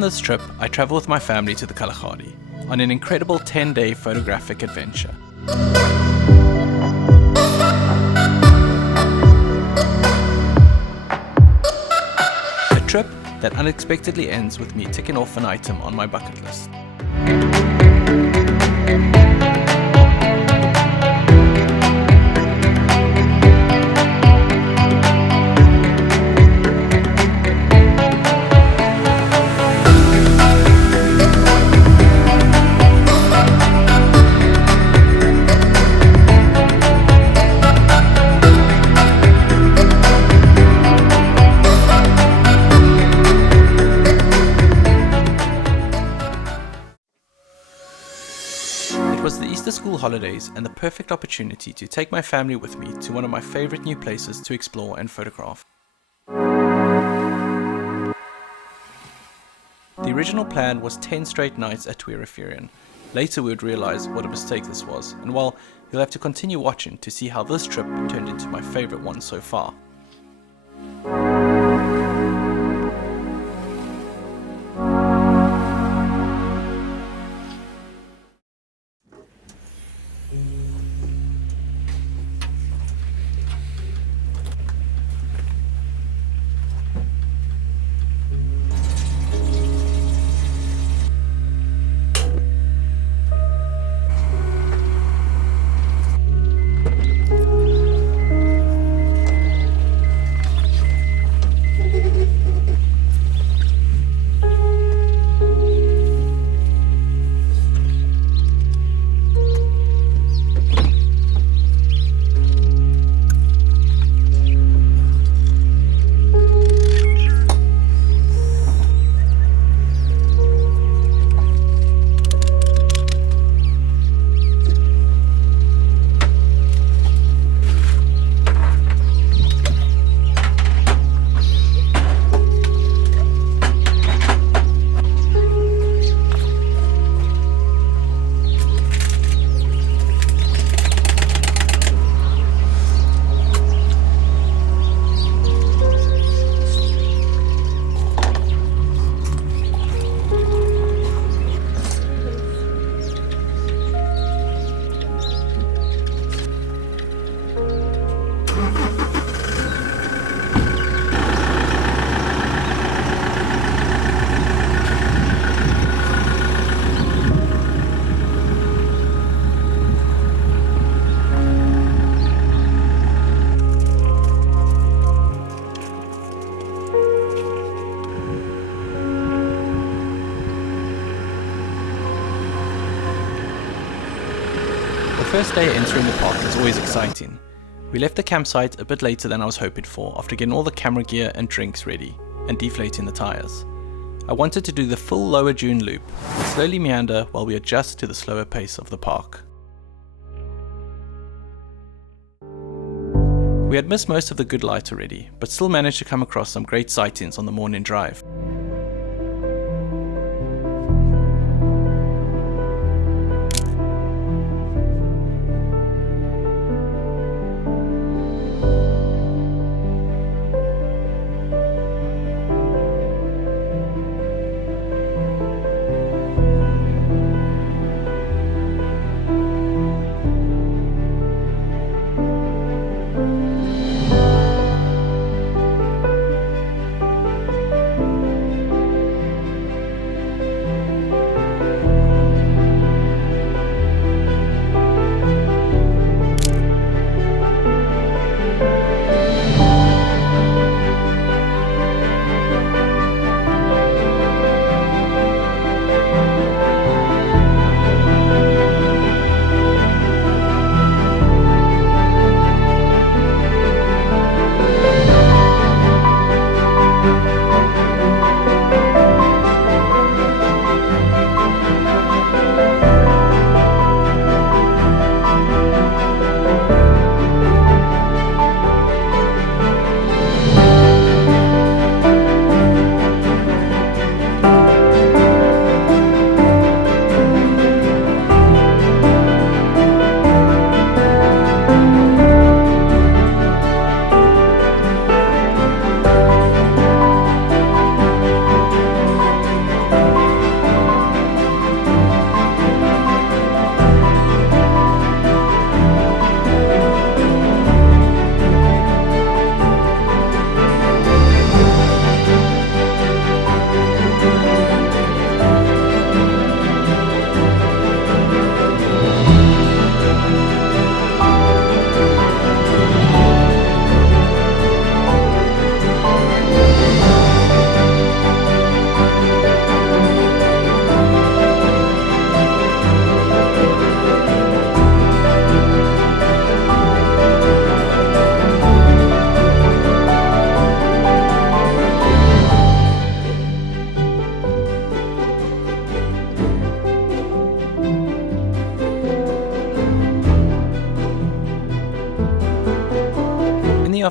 On this trip, I travel with my family to the Kgalagadi on an incredible 10-day photographic adventure. A trip that unexpectedly ends with me ticking off an item on my bucket list. It was the Easter school holidays and the perfect opportunity to take my family with me to one of my favorite new places to explore and photograph. The original plan was 10 straight nights at Cheetah. Later we would realize what a mistake this was, and well, you'll have to continue watching to see how this trip turned into my favorite one so far. The first day entering the park is always exciting. We left the campsite a bit later than I was hoping for after getting all the camera gear and drinks ready and deflating the tires. I wanted to do the full Lower June loop and slowly meander while we adjust to the slower pace of the park. We had missed most of the good light already, but still managed to come across some great sightings on the morning drive.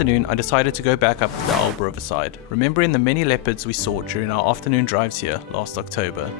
afternoon, I decided to go back up to the Alba Riverside, remembering the many leopards we saw during our afternoon drives here last October.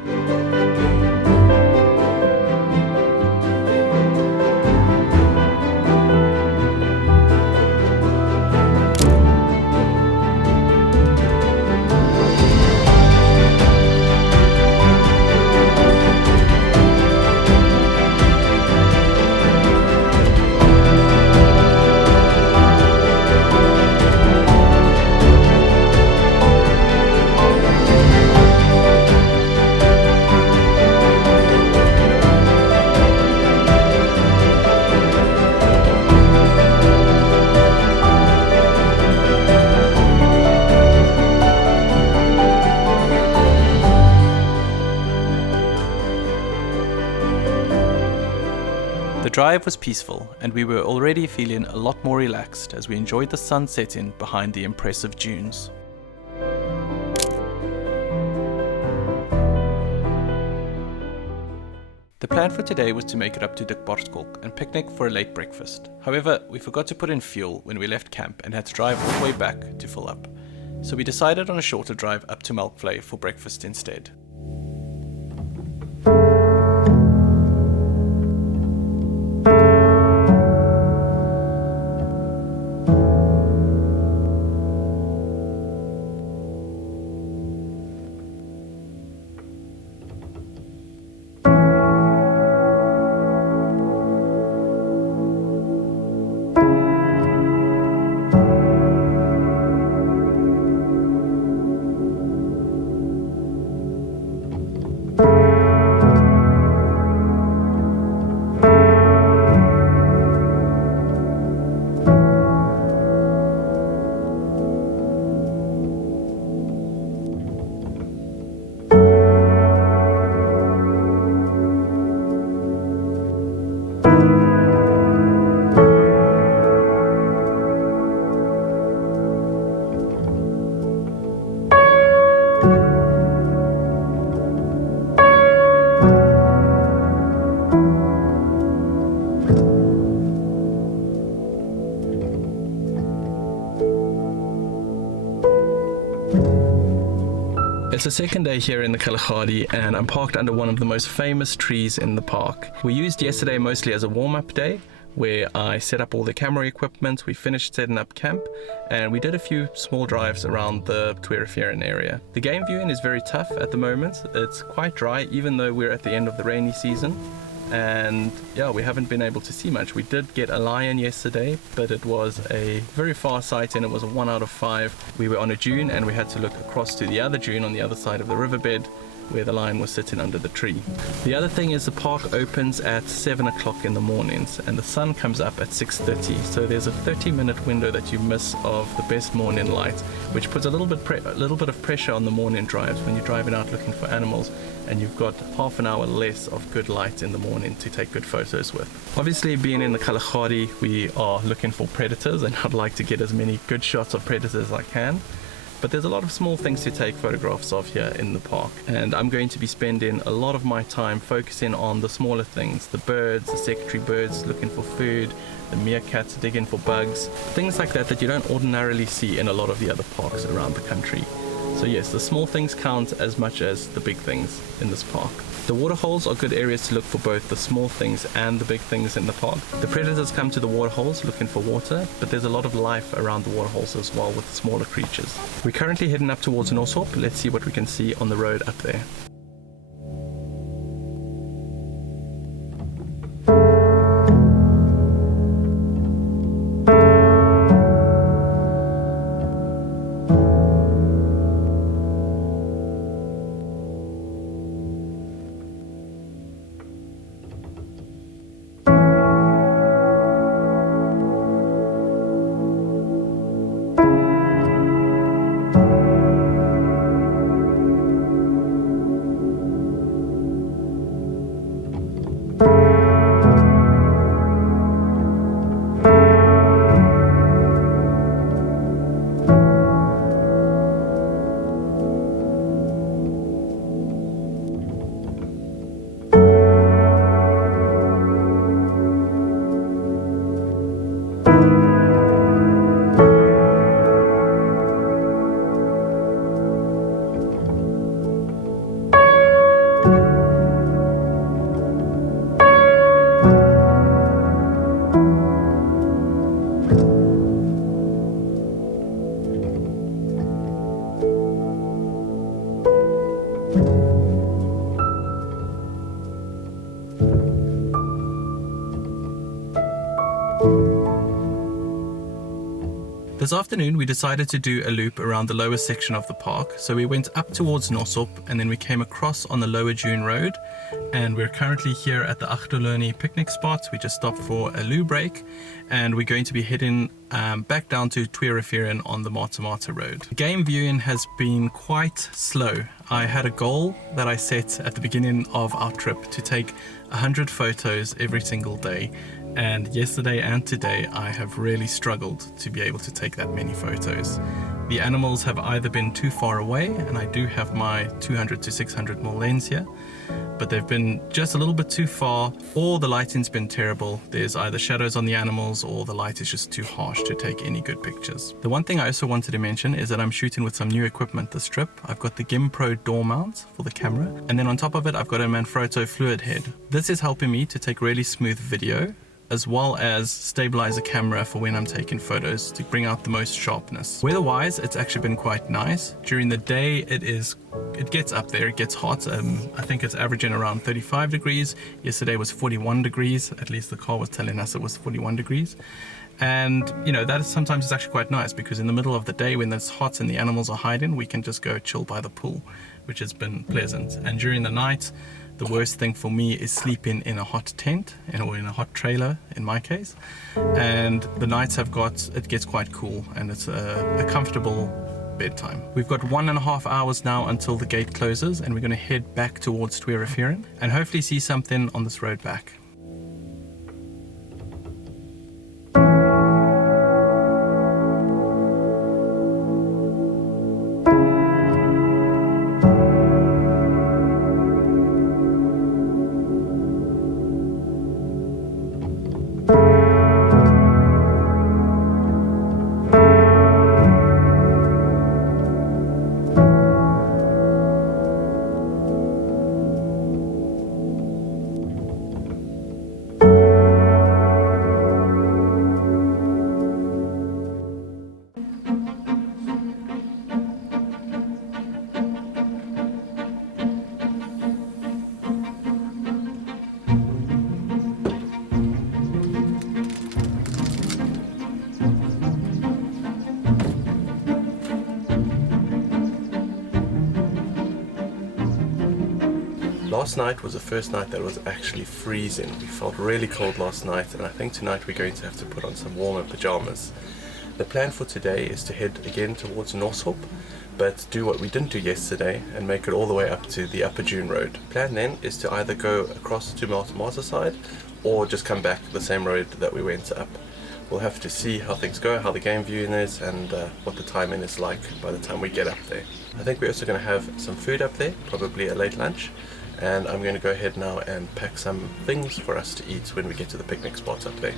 The drive was peaceful, and we were already feeling a lot more relaxed as we enjoyed the sun setting behind the impressive dunes. The plan for today was to make it up to Dikborskolk and picnic for a late breakfast. However, we forgot to put in fuel when we left camp and had to drive all the way back to fill up. So we decided on a shorter drive up to Melkvlei for breakfast instead. It's the second day here in the Kgalagadi, and I'm parked under one of the most famous trees in the park. We used yesterday mostly as a warm-up day, where I set up all the camera equipment, we finished setting up camp, and we did a few small drives around the Tweerivieren area. The game viewing is very tough at the moment. It's quite dry, even though we're at the end of the rainy season. And yeah, we haven't been able to see much. We did get a lion yesterday, but it was a very far sight and it was a 1 out of 5. We were on a dune and we had to look across to the other dune on the other side of the riverbed where the lion was sitting under the tree. The other thing is the park opens at 7 o'clock in the mornings and the sun comes up at 6:30, so there's a 30-minute window that you miss of the best morning light, which puts a little bit of pressure on the morning drives when you're driving out looking for animals, and you've got half an hour less of good light in the morning to take good photos with. Obviously, being in the Kgalagadi, we are looking for predators, and I'd like to get as many good shots of predators as I can. But there's a lot of small things to take photographs of here in the park, and I'm going to be spending a lot of my time focusing on the smaller things, the birds, the secretary birds looking for food, the meerkats digging for bugs, things like that that you don't ordinarily see in a lot of the other parks around the country. So yes, the small things count as much as the big things in this park. The waterholes are good areas to look for both the small things and the big things in the park. The predators come to the waterholes looking for water, but there's a lot of life around the waterholes as well with smaller creatures. We're currently heading up towards Northorp. Let's see what we can see on the road up there. This afternoon we decided to do a loop around the lower section of the park, so we went up towards Nosop and then we came across on the lower June road, and we're currently here at the Kgalagadi picnic spot. We just stopped for a loo break and we're going to be heading back down to Cheetah on the Mata road. Game viewing has been quite slow. I had a goal that I set at the beginning of our trip to take 100 photos every single day, and yesterday and today I have really struggled to be able to take that many photos. The animals have either been too far away, and I do have my 200 to 600mm lens here, but they've been just a little bit too far, or the lighting's been terrible. There's either shadows on the animals or the light is just too harsh to take any good pictures. The one thing I also wanted to mention is that I'm shooting with some new equipment this trip. I've got the GoPro door mount for the camera, and then on top of it I've got a Manfrotto fluid head. This is helping me to take really smooth video, as well as stabilize the camera for when I'm taking photos to bring out the most sharpness. Weather-wise, it's actually been quite nice. During the day, it gets up there, it gets hot. I think it's averaging around 35 degrees. Yesterday was 41 degrees, at least the car was telling us it was 41 degrees. And you know, that is sometimes it's actually quite nice, because in the middle of the day when it's hot and the animals are hiding, we can just go chill by the pool, which has been pleasant. And during the night, the worst thing for me is sleeping in a hot tent, or in a hot trailer in my case. And the nights it gets quite cool, and it's a comfortable bedtime. We've got 1.5 hours now until the gate closes, and we're going to head back towards Cheetah and hopefully see something on this road back. Last night was the first night that was actually freezing. We felt really cold last night, and I think tonight we're going to have to put on some warmer pajamas. The plan for today is to head again towards Nosop, but do what we didn't do yesterday and make it all the way up to the upper June road. Plan then is to either go across to Mata side or just come back the same road that we went up. We'll have to see how things go, how the game viewing is, and what the timing is like by the time we get up there. I think we're also going to have some food up there, probably a late lunch. And I'm going to go ahead now and pack some things for us to eat when we get to the picnic spot up there.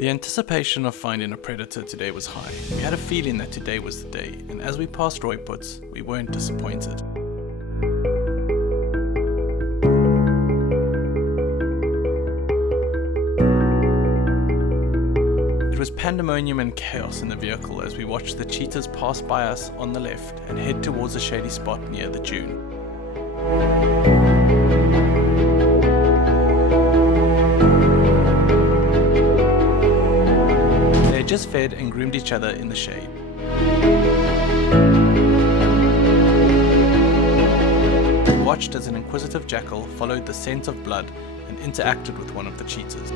The anticipation of finding a predator today was high. We had a feeling that today was the day, and as we passed Rooipoort, we weren't disappointed. It was pandemonium and chaos in the vehicle as we watched the cheetahs pass by us on the left and head towards a shady spot near the dune. They had just fed and groomed each other in the shade. We watched as an inquisitive jackal followed the scent of blood and interacted with one of the cheetahs.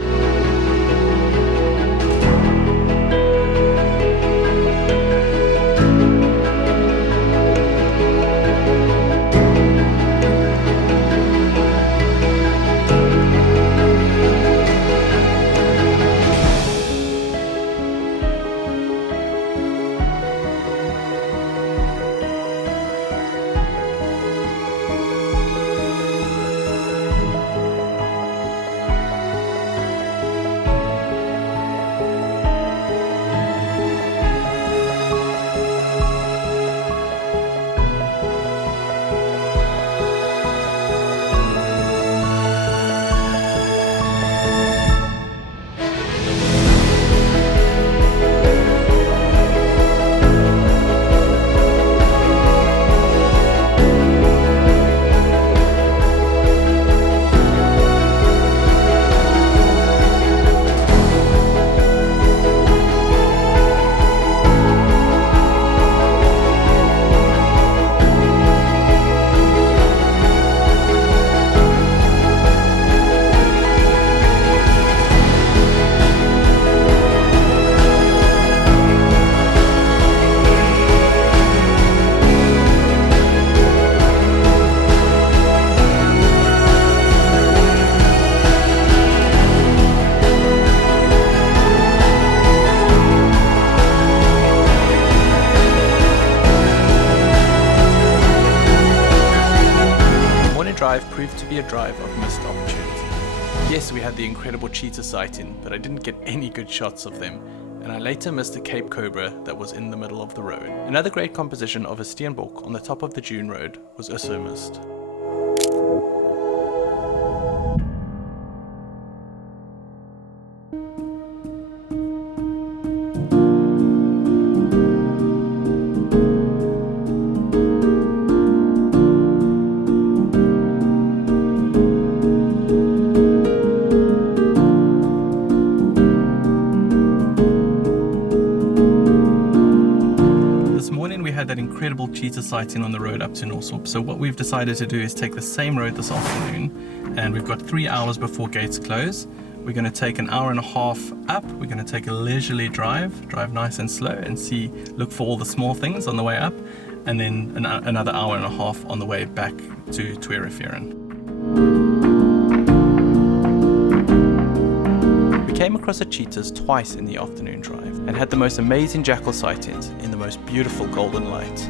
drive proved to be a drive of missed opportunity. Yes, we had the incredible cheetah sighting, but I didn't get any good shots of them, and I later missed a Cape Cobra that was in the middle of the road. Another great composition of a steenbok on the top of the dune road was also missed. That incredible cheetah sighting on the road up to Northorpe. So what we've decided to do is take the same road this afternoon, and we've got 3 hours before gates close. We're going to take an hour and a half up. We're going to take a leisurely drive nice and slow and look for all the small things on the way up, and then another hour and a half on the way back to Tweerifieren. We came across the cheetahs twice in the afternoon drive and had the most amazing jackal sightings in the most beautiful golden light.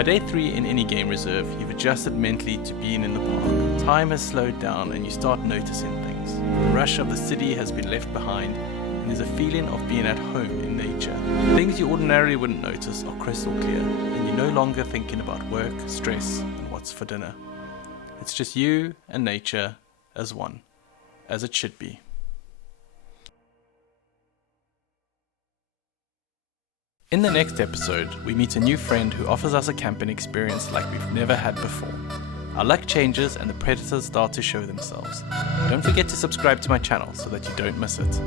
By day 3 in any game reserve, you've adjusted mentally to being in the park. Time has slowed down and you start noticing things. The rush of the city has been left behind, and there's a feeling of being at home in nature. Things you ordinarily wouldn't notice are crystal clear, and you're no longer thinking about work, stress, and what's for dinner. It's just you and nature as one, as it should be. In the next episode, we meet a new friend who offers us a camping experience like we've never had before. Our luck changes and the predators start to show themselves. Don't forget to subscribe to my channel so that you don't miss it.